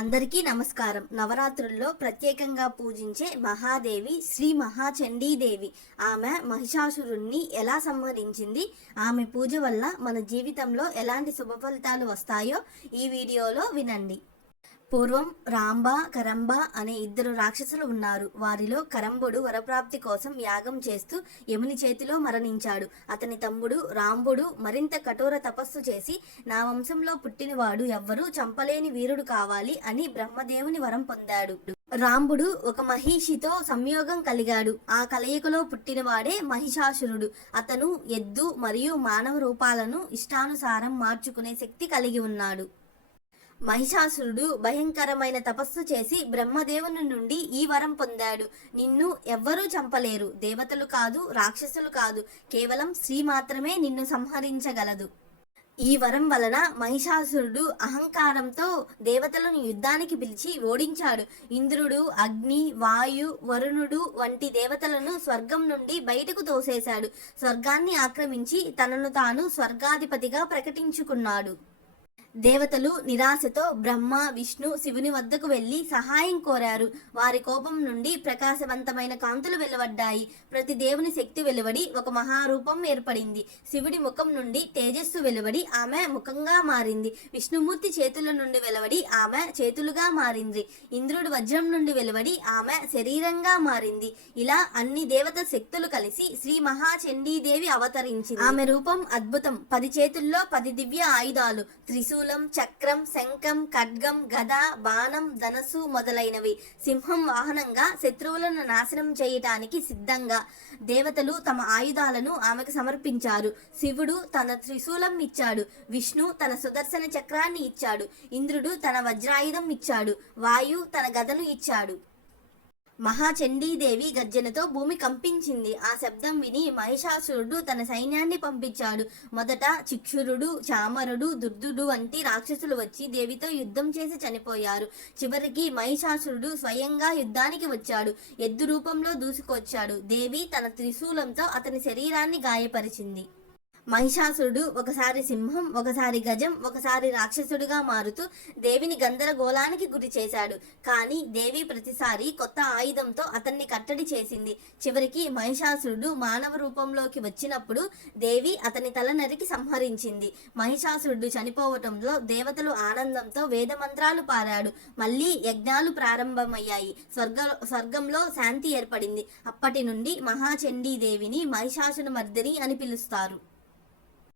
అందరికీ నమస్కారం. నవరాత్రుల్లో ప్రత్యేకంగా పూజించే మహాదేవి శ్రీ మహాచండీదేవి. ఆమె మహిషాసురుణ్ణి ఎలా సంహరించింది? ఆమె పూజ వల్ల మన జీవితంలో ఎలాంటి శుభ ఫలితాలు వస్తాయో ఈ వీడియోలో వినండి. పూర్వం రాంబ కరంబ అనే ఇద్దరు రాక్షసులు ఉన్నారు. వారిలో కరంబుడు వరప్రాప్తి కోసం యాగం చేస్తూ యముని చేతిలో మరణించాడు. అతని తమ్ముడు రాంబుడు మరింత కఠోర తపస్సు చేసి నా వంశంలో పుట్టినవాడు ఎవ్వరూ చంపలేని వీరుడు కావాలి అని బ్రహ్మదేవుని వరం పొందాడు. రాంబుడు ఒక మహిషితో సంయోగం కలిగాడు. ఆ కలయికలో పుట్టినవాడే మహిషాసురుడు. అతను ఎద్దు మరియు మానవ రూపాలను ఇష్టానుసారం మార్చుకునే శక్తి కలిగి ఉన్నాడు. మహిషాసురుడు భయంకరమైన తపస్సు చేసి బ్రహ్మదేవుని నుండి ఈ వరం పొందాడు. నిన్ను ఎవ్వరూ చంపలేరు. దేవతలు కాదు రాక్షసులు కాదు. కేవలం స్త్రీ మాత్రమే నిన్ను సంహరించగలదు. ఈ వరం వలన మహిషాసురుడు అహంకారంతో దేవతలను యుద్ధానికి పిలిచి ఓడించాడు. ఇంద్రుడు అగ్ని వాయు వరుణుడు వంటి దేవతలను స్వర్గం నుండి బయటకు తోసేశాడు. స్వర్గాన్ని ఆక్రమించి తనను తాను స్వర్గాధిపతిగా ప్రకటించుకున్నాడు. దేవతలు నిరాశతో బ్రహ్మ విష్ణు శివుని వద్దకు వెళ్ళి సహాయం కోరారు. వారి కోపం నుండి ప్రకాశవంతమైన కాంతులు వెలువడ్డాయి. ప్రతి దేవుని శక్తి వెలువడి ఒక మహారూపం ఏర్పడింది. శివుడి ముఖం నుండి తేజస్సు వెలువడి ఆమె ముఖంగా మారింది. విష్ణుమూర్తి చేతుల నుండి వెలువడి ఆమె చేతులుగా మారింది. ఇంద్రుడు వజ్రం నుండి వెలువడి ఆమె శరీరంగా మారింది. ఇలా అన్ని దేవత శక్తులు కలిసి శ్రీ మహాచండీదేవి అవతరించింది. ఆమె రూపం అద్భుతం. పది చేతుల్లో పది దివ్య ఆయుధాలు. త్రిశూలం చక్రం శంఖం ఖడ్గం గద బాణం ధనస్సు మొదలైనవి. సింహం వాహనంగా శత్రువులను నాశనం చేయటానికి సిద్ధంగా దేవతలు తమ ఆయుధాలను ఆమెకు సమర్పించారు. శివుడు తన త్రిశూలం ఇచ్చాడు. విష్ణు తన సుదర్శన చక్రాన్ని ఇచ్చాడు. ఇంద్రుడు తన వజ్రాయుధం ఇచ్చాడు. వాయు తన గదను ఇచ్చాడు. మహాచండీదేవి గర్జనతో భూమి కంపించింది. ఆ శబ్దం విని మహిషాసురుడు తన సైన్యాన్ని పంపించాడు. మొదట చిక్షురుడు చామరుడు దుర్దుడు వంటి రాక్షసులు వచ్చి దేవితో యుద్ధం చేసి చనిపోయారు. చివరికి మహిషాసురుడు స్వయంగా యుద్ధానికి వచ్చాడు. ఎద్దు రూపంలో దూసుకొచ్చాడు. దేవి తన త్రిశూలంతో అతని శరీరాన్ని గాయపరిచింది. మహిషాసురుడు ఒకసారి సింహం ఒకసారి గజం ఒకసారి రాక్షసుడిగా మారుతూ దేవిని గందరగోళానికి గురి చేశాడు. కానీ దేవి ప్రతిసారి కొత్త ఆయుధంతో అతన్ని కట్టడి చేసింది. చివరికి మహిషాసురుడు మానవ రూపంలోకి వచ్చినప్పుడు దేవి అతని తల నరికి సంహరించింది. మహిషాసురుడు చనిపోవటంలో దేవతలు ఆనందంతో వేదమంత్రాలు పారాడు. మళ్ళీ యజ్ఞాలు ప్రారంభమయ్యాయి. స్వర్గ స్వర్గంలో శాంతి ఏర్పడింది. అప్పటి నుండి మహాచండీ దేవిని మహిషాసున మర్దిని అని పిలుస్తారు.